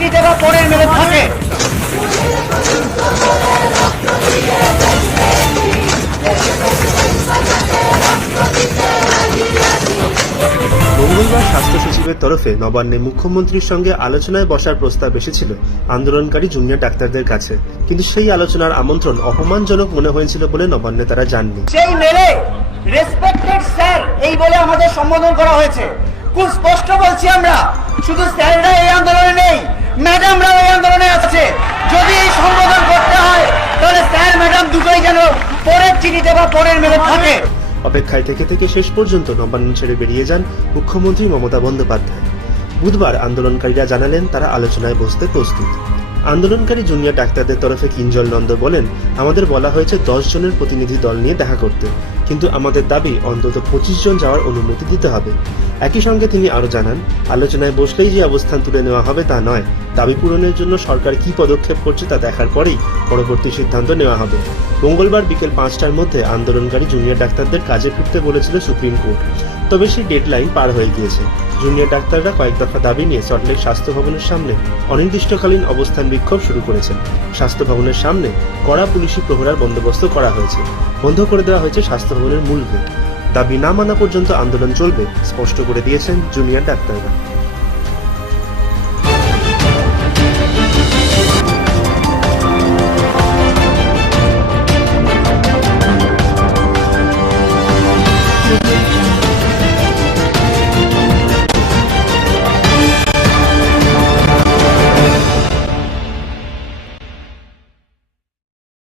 চিনিতে বা পরের মেলে থাকে। মঙ্গলবার স্বাস্থ্য সচিবের তরফে নবান্নে মুখ্যমন্ত্রীর সঙ্গে আলোচনায় বসার প্রস্তাব এসেছিল আন্দোলনকারী জুনিয়র ডাক্তারদের কাছে, কিন্তু সেই আলোচনার আমন্ত্রণ অপমানজনক মনে হয়েছিল বলে নবান্নে তারা জাননি। সেই মেলে রেসপেক্টেড স্যার এই বলে আমাদের সম্বোধন করা হয়েছে। খুব স্পষ্ট বলছি, আমরা শুধু স্যাররা এই আন্দোলনে নেই, ম্যাডামরাও এই আন্দোলনে আছে। যদি এই সম্বোধন করতে হয় তাহলে স্যার ম্যাডাম দুটোই যেন পরের চিনিতে বা পরের মেলে থাকে। অপেক্ষায় থেকে থেকে শেষ পর্যন্ত নবান্ন ছেড়ে বেরিয়ে যান মুখ্যমন্ত্রী মমতা বন্দ্যোপাধ্যায়। বুধবার আন্দোলনকারীরা জানালেন তারা আলোচনায় বসতে প্রস্তুত। আন্দোলনকারী জুনিয়র ডাক্তারদের তরফে কিঞ্জল নন্দ বলেন, আমাদের বলা হয়েছে 10 জনের প্রতিনিধি দল নিয়ে দেখা করতে, কিন্তু আমাদের দাবি অন্তত 25 জন যাওয়ার অনুমতি দিতে হবে। একই সঙ্গে তিনি আরো জানান, আলোচনায় বসলেই যে অবস্থান তুলে নেওয়া হবে তা নয়, দাবি পূরণের জন্য সরকার কি পদক্ষেপ করছে তা দেখার পরেই পরবর্তী সিদ্ধান্ত নেওয়া হবে। মঙ্গলবার বিকেল 5টার মধ্যে আন্দোলনকারী জুনিয়র ডাক্তারদের কাজে ফিরতে বলেছিল সুপ্রিম কোর্ট, তবে সেই ডেডলাইন পার হয়ে গিয়েছে। জুনিয়র ডাক্তাররা কয়েক দফা দাবি নিয়ে সল্টলেক স্বাস্থ্য ভবনের সামনে অনির্দিষ্টকালীন অবস্থান বিক্ষোভ শুরু করেছেন। স্বাস্থ্য ভবনের সামনে কড়া পুলিশি প্রহরার বন্দোবস্ত করা হয়েছে। বন্ধ করে দেওয়া হয়েছে স্বাস্থ্য ভবনের মূল গেট। দাবি না মানা পর্যন্ত আন্দোলন চলবে স্পষ্ট করে দিয়েছেন জুনিয়র ডাক্তাররা।